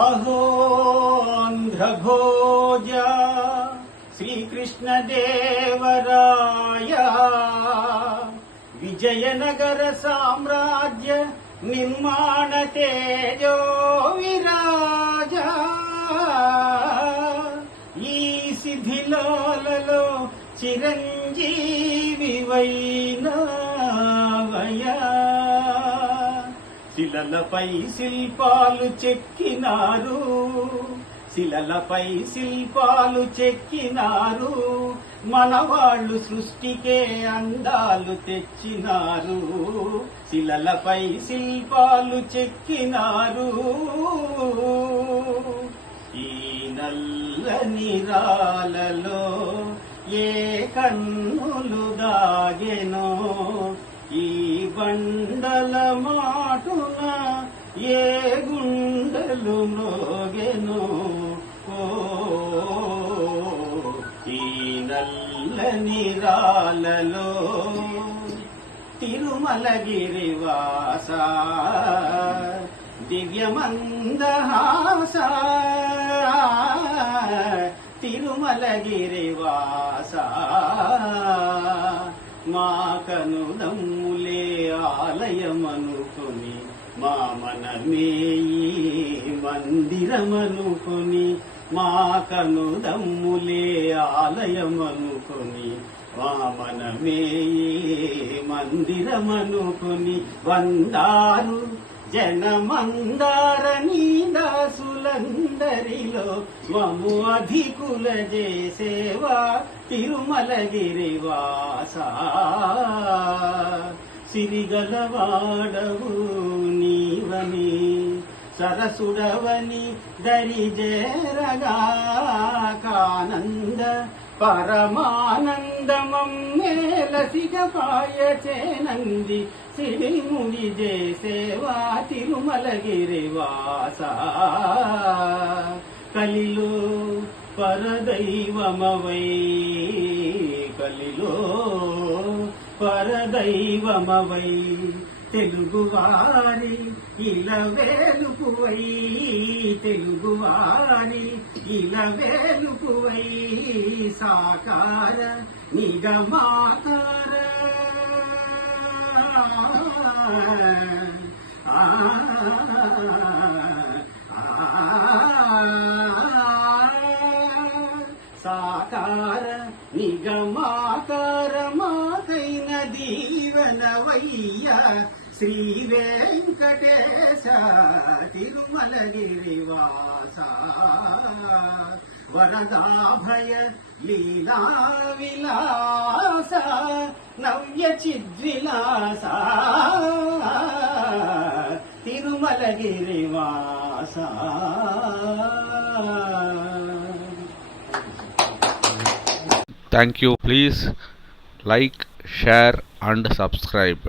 అహోంధ్రభోజ శ్రీకృష్ణదేవరాయ విజయనగర సామ్రాజ్య నిర్మాణ తేజో విరాజ ఈ శిథిలాలలో చిరంజీవి వైనావయా శిలలపై శిల్పాలు చెక్కినారు శిలలపై శిల్పాలు చెక్కినారు మనవాళ్ళు సృష్టికే అందాలు తెచ్చినారు శిలలపై శిల్పాలు చెక్కినారు ఈ నల్లని రాలలో ఏ కన్నులు దాగెనో ఈ బండల మాటున ఏ గుండెలు మ్రోగెనో ఈ నల్లని రాలలో తిరుమలగిరివాస దివ్యమందహాస తిరుమలగిరివాస మా కనుదమ్ములే ఆలయమనుకొని మా మనమే మందిరమనుకొని మా కనుదమ్ములే ఆలయమనుకొని మా మనమే మందిరమనుకొని వందారు జనమందారని దాసులందరిలో మము అధికుల చేసేవా తిరుమలగిరివాస సిరిగలవాడవు నీవని సరసుడవని దరిజేరగా కానంద పరమానందమేలసిగపాయచేనంది సిరిముడి చేసేవా తిరుమలగిరివాస కలిలో పరదైవమవై కలిలో పరదైవమవై తెలుగువారి ఇలవేలుపువై తెలుగువారి ఇలవేలుపువై సాకార నిగమాకార సాకార నిగమాకార మాకైన దీవనవయ్య శ్రీ వెంకటేశ తిరుమలగిరివాస వరదాభయ లీలా విలాస నవ్య చిద్విలాస తిరుమలగిరివాస. Thank you. Please like, share and subscribe.